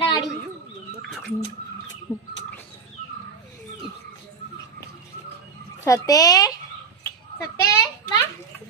Daddy Sathe Sathe വാ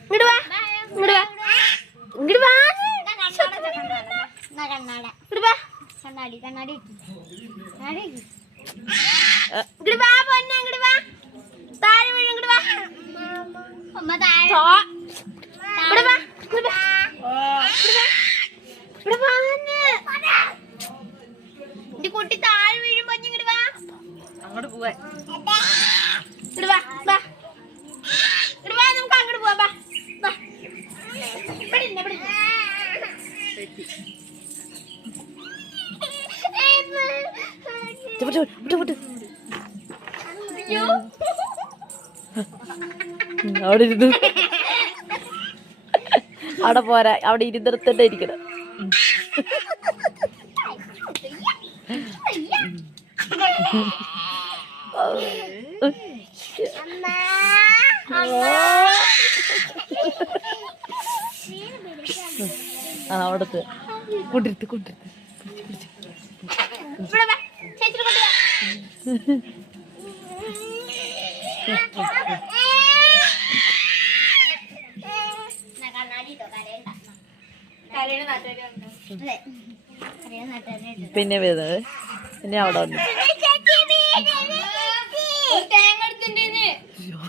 ഇങ്ങോട്ട് വാ ഇങ്ങോട്ട് വാ ഇങ്ങോട്ട് വാ എന്നാ കണ്ണാട ഇങ്ങോട്ട് വാ കണ്ണാടി കണ്ണാടി വെക്ക്. കണ്ണാടി വെക്ക്. ഇങ്ങോട്ട് വാ പൊന്നെ ഇങ്ങോട്ട് വാ താഴെ വീഴും ഇങ്ങോട്ട് വാ അമ്മ താഴെ തോ. ഇവിടെ വാ ഇങ്ങോട്ട് വാ ഇവിടെ വാന്ന് എന്റെ കുട്ടി താഴെ വീഴുമ്പോ ഇങ്ങോട്ട് വാ. അങ്ങോട്ട് പോവാ ഇങ്ങോട്ട് വാ വാ. ഇങ്ങോട്ട് വാ നമുക്ക് അങ്ങോട്ട് പോവാ വാ വാ. ഇവിടെ ഇരുന്നോ, ഇവിടെ. അവിടെ ഇരുന്ന്. അവിടെ പോരാ അവിടെ ഇരുന്നിടത്തന്നെ ഇരിക്കണം. ആ അവിടത്ത്. കൊണ്ടിരുത്ത് കൊണ്ടിരുത്ത്. പിന്നെ വരുന്നത് പിന്നെ അവിടെ വന്നു.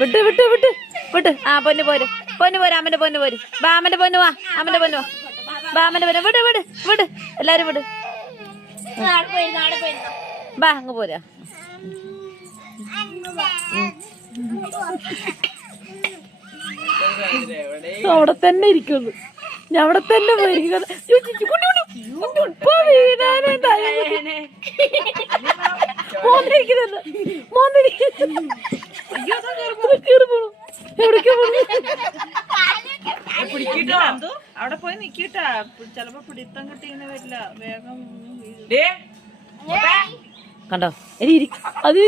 വിട്ട് വിട്ട് വിട്ട്. വിട്ട്. ആ പൊന്നു പോര്. പൊന്നു പോര് അമ്മന്റെ പൊന്നു പോര്. ബാ അമ്മന്റെ പൊന്നു വാ. അമ്മന്റെ പൊന്നു വാ. അമ്മന്റെ പൊന്നു വിട് വിട് വിട്. എല്ലാരും വിട്. ബാ അങ്ങ് പോരാ. അവിടെ തന്നെ ഇരിക്കുന്നു. ഞാൻ അവിടെ തന്നെ പോയിരിക്കുന്നു. പോയി നിക്കട്ടാ. ചെലപ്പോ പിടിത്തം കിട്ടിയെന്ന് വരില്ല. വേഗം കണ്ടോ? ഇനി ഇരി- അത്.